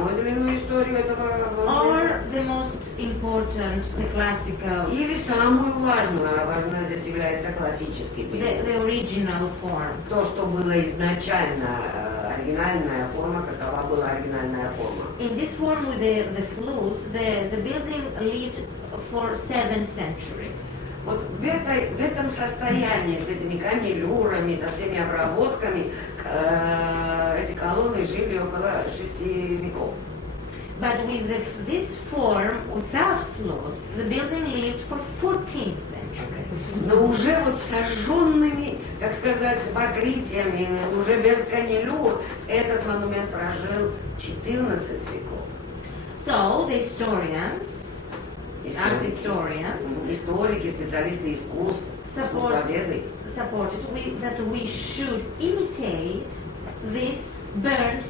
самую длинную историю этого or the most important, the classical, или самую важную, а важна здесь является классический период. the original form. То, что было изначально оригинальная форма, какова была оригинальная форма. In this form with the flutes, the building lived for 7 centuries. Вот в этом состоянии, с этими канилюрами, со всеми обработками, эти колонны жили около 6 веков. But with this form, without flutes, the building lived for 14th century. Но уже вот сожженными, как сказать, с покрытиями, уже без канилюр, этот монумент прожил 14 веков. So the historians, art historians, историки, специалисты искусств, искусствоведы, supported that we should imitate this burnt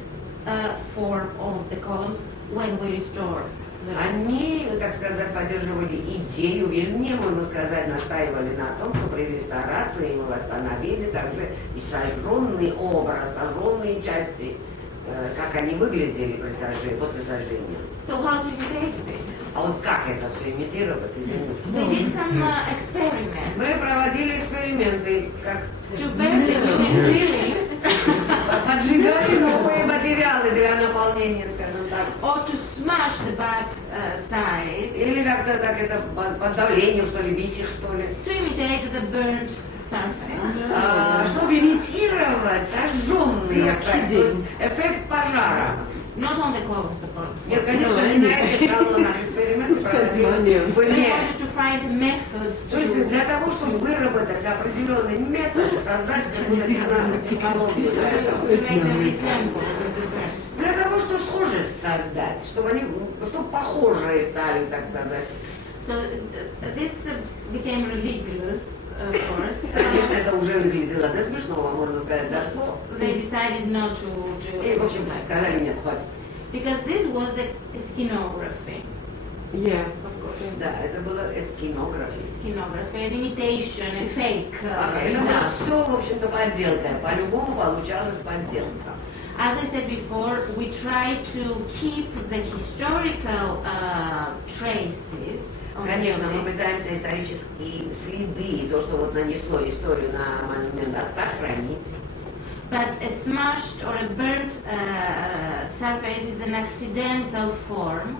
form of the columns when we restore the они, так сказать, поддерживали идею, вернее, можно сказать, настаивали на том, что при реставрации мы восстановили также и сожженный образ, сожженные части, как они выглядели после сожжения. So how to imitate this? А вот как это все имитировать, извините? They did some experiments Мы проводили эксперименты, как to burn the new fillings поджигали новые материалы для наполнения, скажем так. or to smash the back side Или как-то так это под давлением, что ли, бить их, что ли. to imitate the burnt surface. Чтобы имитировать сожженный эффект, то есть эффект пожара. Not on the columns of front. Нет, конечно, не на этих колоннах эксперимент проводился. They Нет. wanted to find a method То есть to для того, чтобы выработать определенный метод, создать какую-то технологию для этого. make them resemble the burnt. Для того, чтобы схожесть создать, чтобы похожие стали, так сказать. So this became ridiculous, of course. Конечно, это уже выглядело до смешного, можно сказать, да что. They decided not to И, в общем, like сказали, нет, хватит. because this was a skinography. Yeah. Of course. Да, это было эскинография. Skinography, an imitation, a fake Это было result. все, в общем-то, подделка. По-любому получалась подделка. As I said before, we try to keep the historical traces. on the Конечно, мы building, пытаемся исторические следы, то, что вот нанесло историю на монумент, сохранить. but a smashed or a burnt surface is an accidental form.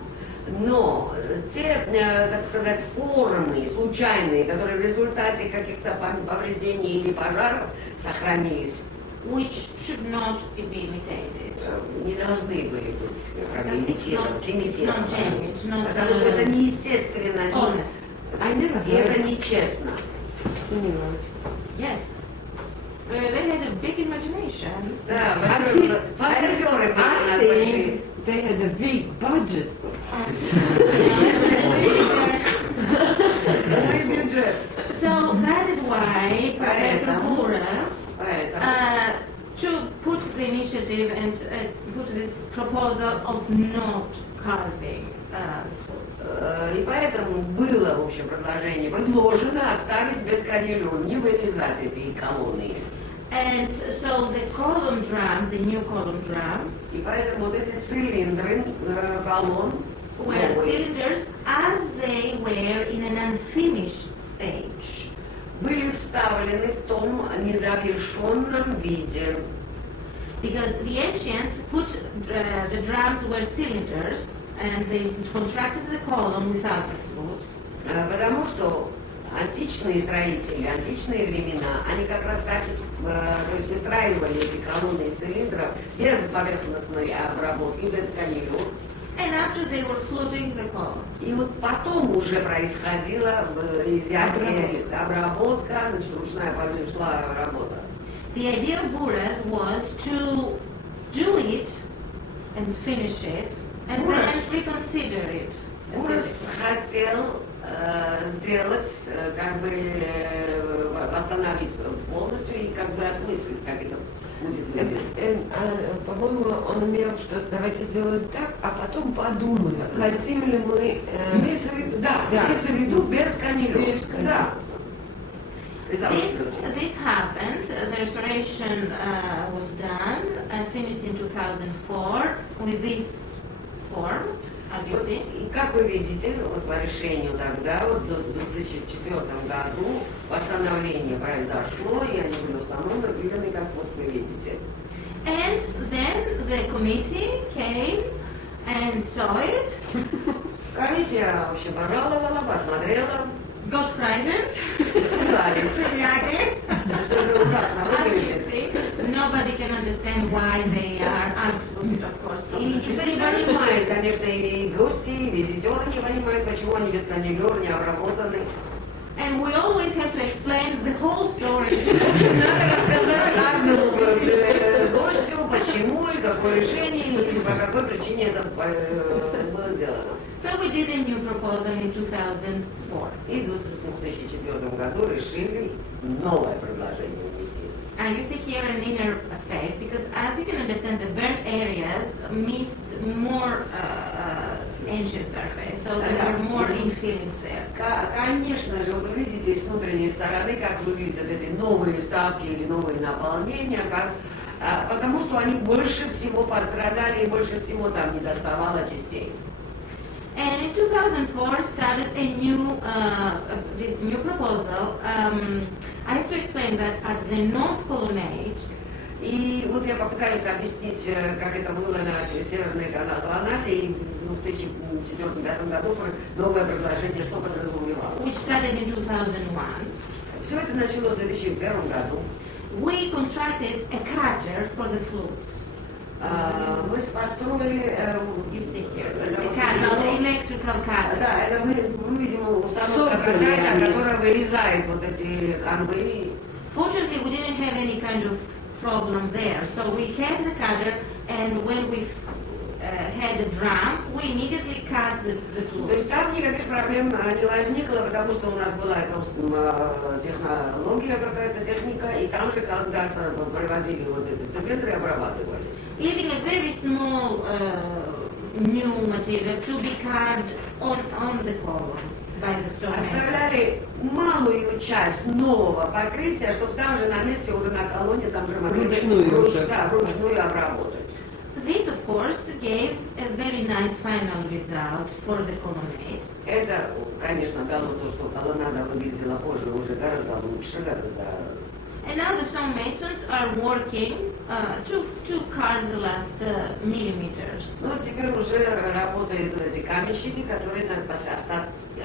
Но те, так сказать, формы случайные, которые в результате каких-то повреждений или пожаров сохранились, Which should not be imitated. не должны были быть имитировать, It's not genuine, it's not Потому что это неестественно, honest. I never и это heard нечестно. similar. Yes. They had a big imagination. Да, I фантазеры были у нас think большие. they had a big budget. Бюджет. So that is why Professor Поэтому. Boras Поэтому. to put the initiative and put this proposal of not carving foods. И поэтому было, в общем, предложено оставить без канилюр, не вырезать эти колонны. And so the column drums, the new column drums, И поэтому вот эти цилиндры колонн were новые cylinders as they were in an unfinished stage. были вставлены в том незавершенном виде. Because the ancients put the drums were cylinders and they constructed the column without the flutes. Потому что античные строители, античные времена, они как раз так, то есть выстраивали эти колонны из цилиндров без поверхностной обработки, без канилюр. And after they were fluting the column. И вот потом уже происходила изъятие, обработка, значит, ручная шла работа. The idea of Boras was to do it and finish it and Boras. then reconsider it. Бурас хотел сделать, как бы восстановить полностью и как бы осмыслить, как это будет выглядеть. По-моему, он имел, что давайте сделаем так, а потом подумаем, хотим ли мы... Имеется в виду, да, имеется в виду без канилюр. Без канилюр. Да. This happened. The restoration was done and finished in 2004 with this form, as you see. И как вы видите, вот по решению тогда, вот в 2004 году восстановление произошло, и они были установлены, как вот вы видите. And then the committee came and saw it, Комиссия, в общем, пожаловала, посмотрела, got frightened. испугались. Exactly. Что это ужасно As you выглядит. see, nobody can understand why they are unfruit, of course, И from никто не the понимает, конечно, и гости, и визитеры не понимают, почему они без канилер не обработаны. And we always have to explain the whole story. Надо рассказать каждому гостю, почему и какое решение, и по какой причине это было сделано. So we did a new proposal in 2004. И в 2004 году решили новое предложение внести. And you see here an inner phase, because as you can understand, the burnt areas missed more ancient surface, so there were more infillings there. Конечно же, вот вы видите с внутренней стороны, как выглядят эти новые вставки или новые наполнения, потому что они больше всего пострадали и больше всего там не доставало частей. And in 2004 started a new, this new proposal. I have to explain that at the North Colonnade, И вот я попытаюсь объяснить, как это было на Северной Колоннаде, и в 2004-2005 году новое предложение, что подразумевало. which started in 2001, Все это началось в 2001 году. we constructed a cutter for the flutes. Мы построили, You see here, Это the вот cutter, the именно- electrical cutter. да, это мы видим установка Создали какая-то, они. которая вырезает вот эти канвы. Fortunately, we didn't have any kind of problem there. So we had the cutter, and when we had a drum, we immediately cut the То есть flutes. там никаких проблем не возникло, потому что у нас была технология какая-то, техника, и там же, когда привозили вот эти цилиндры, обрабатывались. Leaving a very small new material to be carved on the column by the stonemasons. Оставляли малую часть нового покрытия, чтобы там же на месте уже на колонне там же могли Вручную уже. да, вручную обработать. This, of course, gave a very nice final result for the colonnade. Это, конечно, дало то, что колоннада выглядела позже уже гораздо лучше, гораздо. And now the stonemasons are working to carve the last millimeters. Но теперь уже работают эти каменщики, которые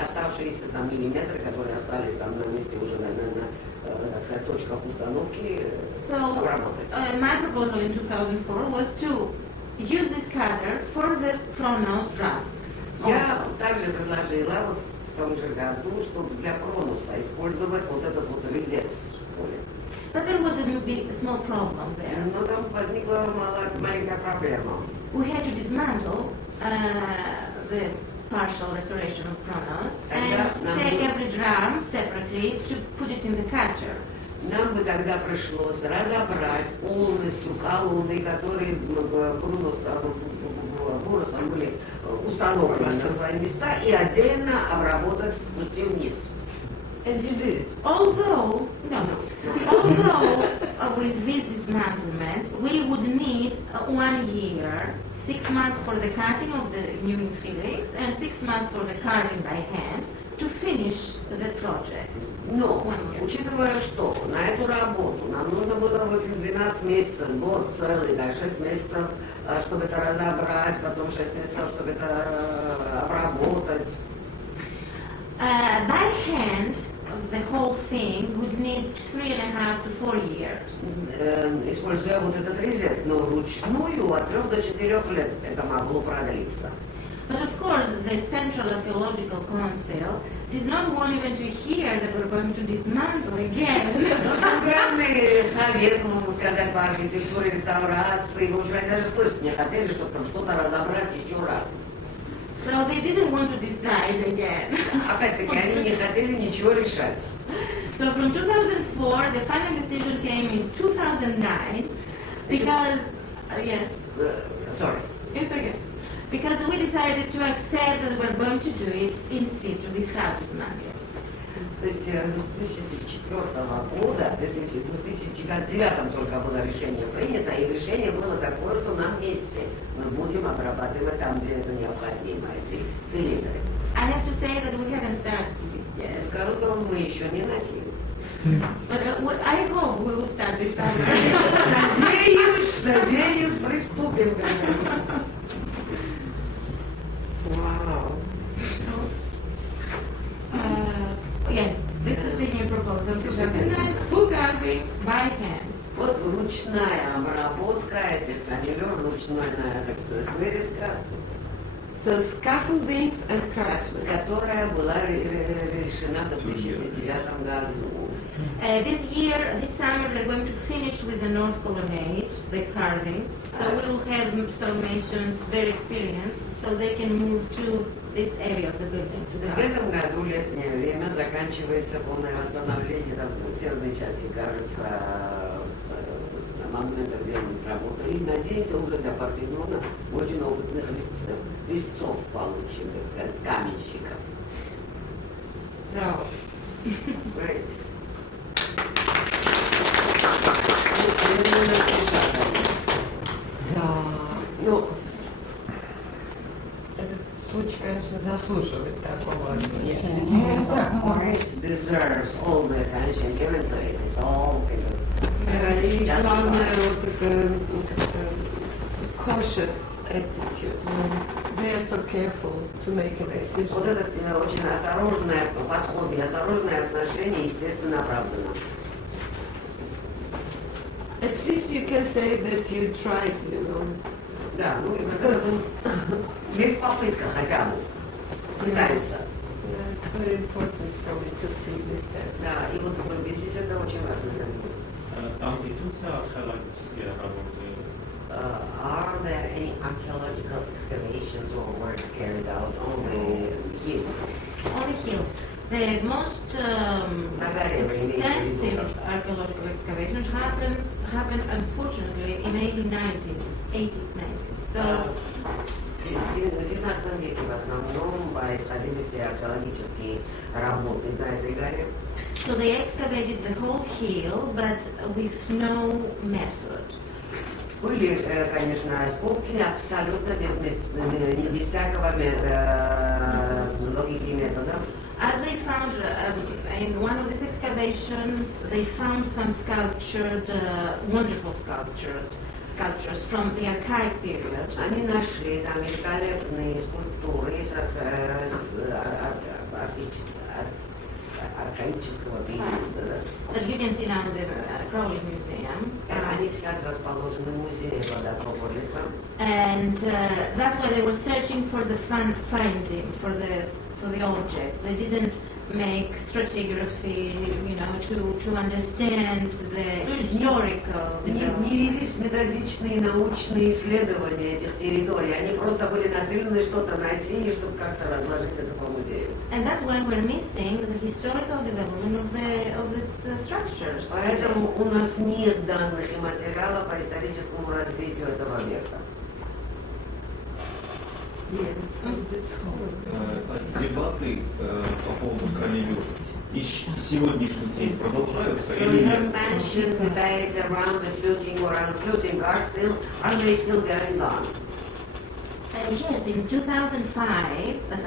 оставшиеся там миллиметры, которые остались там на месте уже так сказать, точках установки, So обработать. my proposal in 2004 was to use this cutter for the Kronos drums. Я also. также предложила вот в том же году, чтобы для Кронуса использовать вот этот вот резец. But there was a small problem there. Но там возникла маленькая проблема. We had to dismantle the partial restoration of Kronos and that's take not- every drum separately to put it in the cutter. Нам бы тогда пришлось разобрать полностью колонны, которые Буросом были установлены на свои места, и отдельно обработать спустив вниз. And you did. Although with this dismantlement, we would need 1 year, 6 months for the cutting of the new infillings and 6 months for the carving by hand to finish the project. Но, учитывая, что на эту работу нам нужно было в общем 12 месяцев, год целый, да, 6 месяцев, чтобы это разобрать, потом 6 месяцев, чтобы это обработать. By hand, the whole thing would need 3.5 to 4 years. Используя вот этот резец, но вручную от 3 до 4 лет это могло продлиться. But of course, the Central Archaeological Council did not want even to hear that we're going to dismantle again. Центральный совет, можно сказать, по архитектуре, реставрации, в общем, они даже слышать не хотели, чтобы там что-то разобрать еще раз. So they didn't want to decide again. Опять-таки, они не хотели ничего решать. So from 2004, the final decision came in 2009 because, yes, Sorry. it's okay. Because we decided to accept that we're going to do it in situ without dismantling. То есть с 2004 года, в 2009 только было решение принято, и решение было такое, что на месте мы будем обрабатывать там, где это необходимо, эти цилиндры. I have to say that we haven't started Я yet. скажу, что мы еще не начали. But I hope we will start this summer. Надеюсь, приступим к этому. Вау. Yes, this is the new proposal. 2009, full carving by hand. Вот ручная обработка этих канилер, ручная, так сказать, вырезка, So scaffoldings and craftsmen. которая была решена в 2009 году. This summer, they're going to finish with the North Colonnade, the carving. So we will have stonemasons very experienced, so they can move to this area of the building. To То есть в the этом году летнее время заканчивается полное восстановление там, в северной части, кажется, монумента, где они работали. И надеемся, уже для Парфенона очень опытных резцов получим, так сказать, каменщиков. Bravo. Great. Да, ну, этот случай, конечно, заслуживает такого отношения. Of course, deserves all the attention given to it. It's all И justified. главное, вот это cautious attitude. They are so careful to make a Вот decision. этот очень осторожный подход и осторожное отношение, естественно, оправдано. At least you can say that you tried, you know. Да, ну, есть попытка хотя бы. Пытаются. Yeah, it's very important for me to see this there. Да, и вот видеть это очень важно для меня. Там ведутся археологические работы. Are there any archaeological excavations or works carried out on the hill? On the hill. The most extensive archaeological excavations happened unfortunately in 1890s. So В 19 веке в основном происходили все археологические работы на этой горе. So they excavated the whole hill, but with no method. Были, конечно, скобки абсолютно без всякого логики и метода. As they found in one of these excavations, they found some wonderful sculptures from the archaic period. Они нашли там великолепные скульптуры из архаического периода. That you can see now in the Crowley Museum. Они сейчас расположены в музее под Акрополисом. And that's why they were searching for the finding, for the objects. They didn't make stratigraphy, to understand the historical Не development. велись методичные научные исследования этих территорий. Они просто были нацелены что-то найти и чтобы как-то разложить это по музею. And that's why we're missing the historical development of these structures. Поэтому у нас нет данных и материала по историческому развитию этого объекта. Дебаты по поводу канилюр и сегодняшний день продолжаются So или you нет? mentioned debates around the floating are they still going on? Yes, in 2005,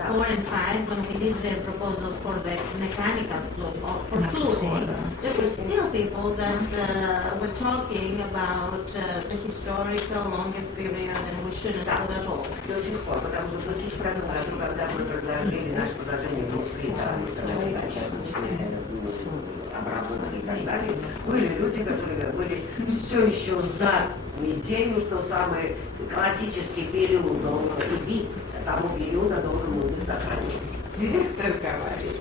4 and 5, when we did the proposal for the mechanical float, or for floating, there were still people that were talking about the historical longest period and we shouldn't float at all. До сих пор, потому что в 2005 году, когда мы предложили наше предложение, внесли там частичные обработки и так далее, были люди, которые были все еще за идею, что самый классический период и вид того периода должен быть сохранен. Директор говорит,